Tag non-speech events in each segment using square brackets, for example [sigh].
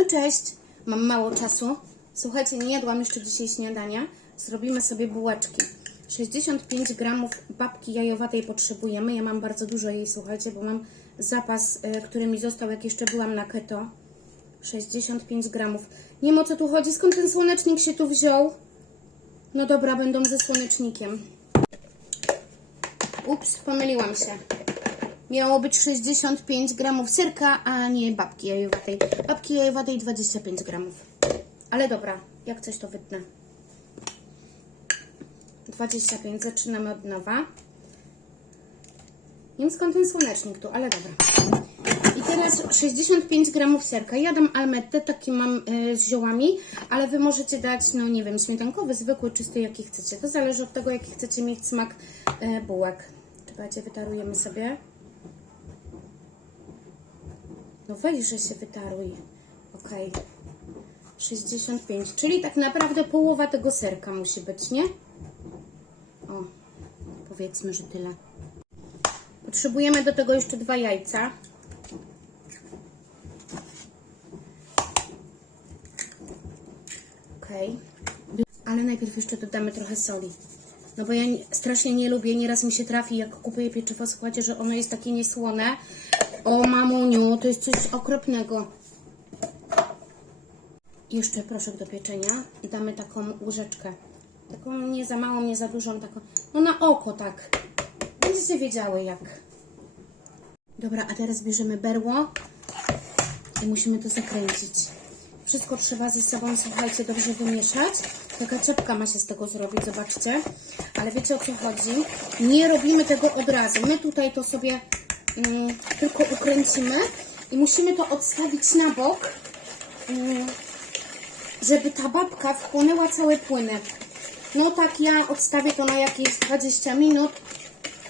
No cześć, mam mało czasu. Słuchajcie, nie jadłam jeszcze dzisiaj śniadania. Zrobimy sobie bułeczki. 65 gramów babki jajowatej potrzebujemy. Ja mam bardzo dużo jej, słuchajcie, bo mam zapas, y, który mi został, jak jeszcze byłam na keto. 65 gramów. Nie wiem o co tu chodzi. Skąd ten słonecznik się tu wziął? No dobra, będą ze słonecznikiem. Ups, pomyliłam się. Miało być 65 gramów serka, a nie babki jajowatej. Babki jajowatej 25 gramów. Ale dobra, jak coś to wytnę. 25, zaczynamy od nowa. Nie wiem skąd ten słonecznik tu, ale dobra. I teraz 65 gramów serka. Ja dam almetę, taki mam y, z ziołami, ale Wy możecie dać, no nie wiem, śmietankowy, zwykły, czysty, jaki chcecie. To zależy od tego, jaki chcecie mieć smak y, bułek. Czekajcie, wytarujemy sobie. No weź, że się wytaruj. Ok. 65, czyli tak naprawdę połowa tego serka musi być, nie? O, powiedzmy, że tyle. Potrzebujemy do tego jeszcze dwa jajca. Ok. Ale najpierw jeszcze dodamy trochę soli. No bo ja nie, strasznie nie lubię, nieraz mi się trafi, jak kupuję pieczywo, słuchajcie, że ono jest takie niesłone. O mamuniu, to jest coś okropnego. Jeszcze proszek do pieczenia. Damy taką łyżeczkę. Taką nie za małą, nie za dużą, taką, no na oko tak. Będziecie wiedziały jak. Dobra, a teraz bierzemy berło i musimy to zakręcić. Wszystko trzeba ze sobą, słuchajcie, dobrze wymieszać. Taka czepka ma się z tego zrobić, zobaczcie. Ale wiecie o co chodzi? Nie robimy tego od razu. My tutaj to sobie mm, tylko ukręcimy i musimy to odstawić na bok, mm, żeby ta babka wchłonęła całe płyny. No tak, ja odstawię to na jakieś 20 minut.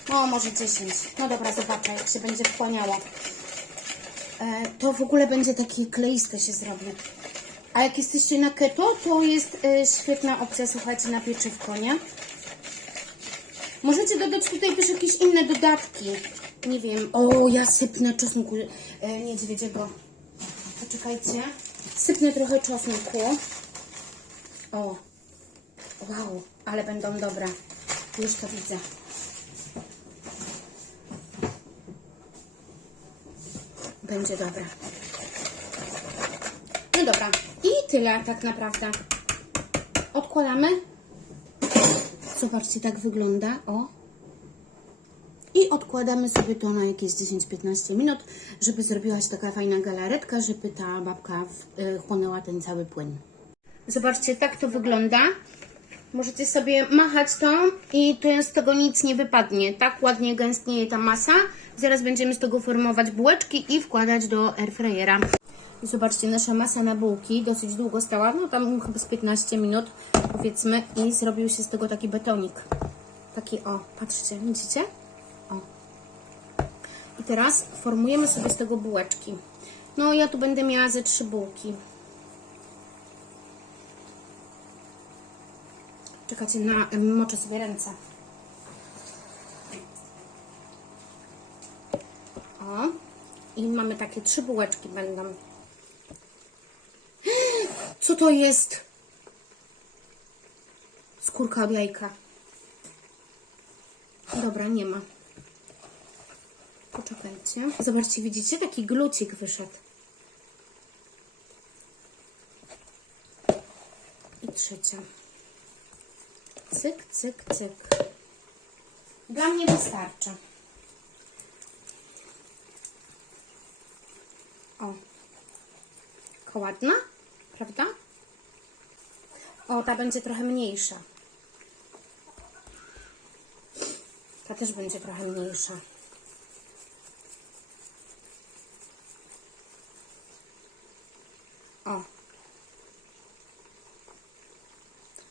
No, może 10. No dobra, zobaczę, jak się będzie wchłaniało. E, to w ogóle będzie takie kleiste się zrobi. A jak jesteście na keto, to jest e, świetna opcja, słuchajcie, na pieczywko, nie? Możecie dodać tutaj też jakieś inne dodatki. Nie wiem, o, ja sypnę czosnku e, niedźwiedziego. Poczekajcie. Sypnę trochę czosnku. O, wow, ale będą dobre. Już to widzę. Będzie dobre. No dobra, i tyle tak naprawdę. Odkładamy. Zobaczcie, tak wygląda. O. I odkładamy sobie to na jakieś 10-15 minut, żeby zrobiła się taka fajna galaretka, żeby ta babka y, chłonęła ten cały płyn. Zobaczcie, tak to wygląda. Możecie sobie machać to i to z tego nic nie wypadnie. Tak ładnie gęstnieje ta masa. Zaraz będziemy z tego formować bułeczki i wkładać do airfryera. I zobaczcie, nasza masa na bułki dosyć długo stała, no tam chyba z 15 minut powiedzmy i zrobił się z tego taki betonik. Taki o, patrzcie, widzicie? O. I teraz formujemy sobie z tego bułeczki. No ja tu będę miała ze trzy bułki. Czekajcie, na, moczę sobie ręce. O. I mamy takie trzy bułeczki będą. To jest? Skórka od jajka. Dobra, nie ma. Poczekajcie. Zobaczcie, widzicie? Taki glucik wyszedł. I trzecia. Cyk, cyk, cyk. Dla mnie wystarczy. O. Taka ładna, prawda? O, ta będzie trochę mniejsza. Ta też będzie trochę mniejsza. O.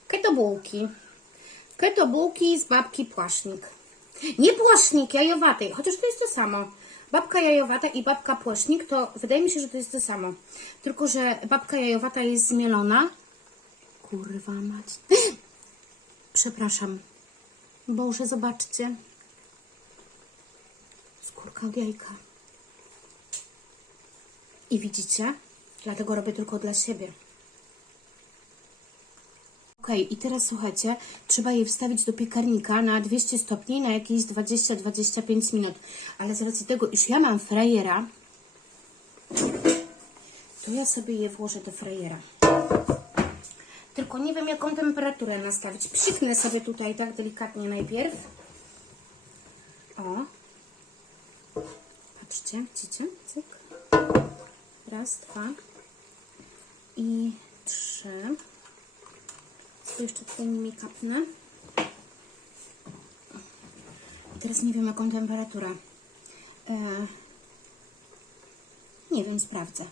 Keto bułki. Keto bułki z babki płasznik. Nie płasznik, jajowatej, chociaż to jest to samo. Babka jajowata i babka płasznik to wydaje mi się, że to jest to samo. Tylko, że babka jajowata jest zmielona. Kurwa mać. [gasps] Przepraszam. Boże, zobaczcie. Skórka od jajka. I widzicie? Dlatego robię tylko dla siebie. Ok, i teraz słuchajcie, trzeba je wstawić do piekarnika na 200 stopni na jakieś 20-25 minut. Ale z racji tego, iż ja mam frajera, to ja sobie je włożę do frajera. Tylko nie wiem, jaką temperaturę nastawić. Psiknę sobie tutaj tak delikatnie najpierw. O. Patrzcie, widzicie? Cyk. Raz, dwa i trzy. Co jeszcze tutaj nimi kapnę? Teraz nie wiem, jaką temperaturę. E, nie wiem, sprawdzę.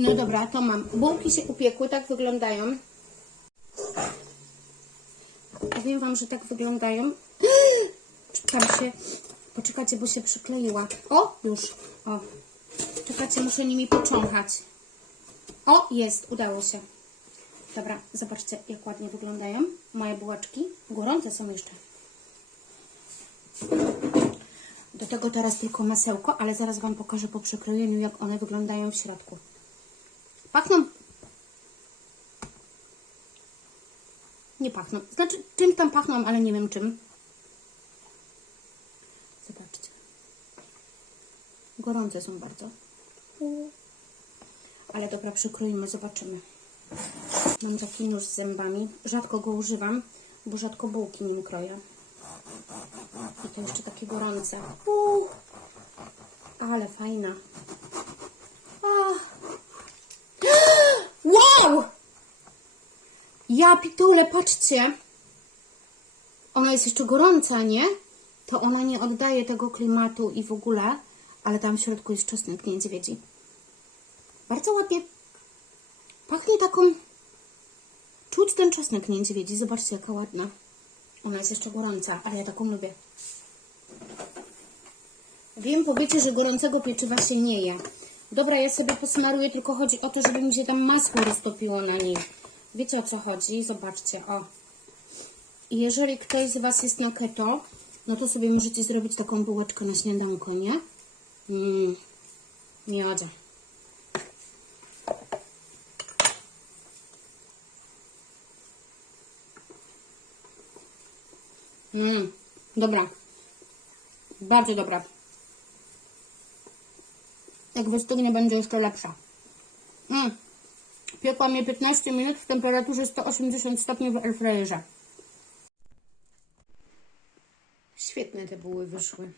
No dobra, to mam. Bułki się upiekły, tak wyglądają. Powiem Wam, że tak wyglądają. [gasps] Tam się... Poczekajcie, bo się przykleiła. O, już. O. Czekajcie, muszę nimi począchać. O, jest, udało się. Dobra, zobaczcie, jak ładnie wyglądają moje bułeczki. Gorące są jeszcze. Do tego teraz tylko masełko, ale zaraz Wam pokażę po przekrojeniu, jak one wyglądają w środku. Pachną. Nie pachną. Znaczy, czym tam pachną, ale nie wiem czym. Zobaczcie. Gorące są bardzo. Ale dobra, przykroimy, zobaczymy. Mam taki nóż z zębami. Rzadko go używam, bo rzadko bułki nim kroję. I to jeszcze takie gorące. Uuu, ale fajna. Ach. Wow! Ja pitole, patrzcie. Ona jest jeszcze gorąca, nie? To ona nie oddaje tego klimatu i w ogóle, ale tam w środku jest czosnek niedźwiedzi. Bardzo ładnie pachnie taką... Czuć ten czosnek niedźwiedzi. Zobaczcie, jaka ładna. Ona jest jeszcze gorąca, ale ja taką lubię. Wiem, powiecie, że gorącego pieczywa się nie je. Dobra, ja sobie posmaruję, tylko chodzi o to, żeby mi się tam masło roztopiło na niej. Wiecie o co chodzi? Zobaczcie, o. Jeżeli ktoś z Was jest na keto, no to sobie możecie zrobić taką bułeczkę na śniadanko, nie? Mmm, miodzie. Mmm, dobra. Bardzo dobra. Jak wystygnie, będzie jeszcze lepsza. Piekła mnie 15 minut w temperaturze 180 stopni w airfryerze. Świetne te buły wyszły.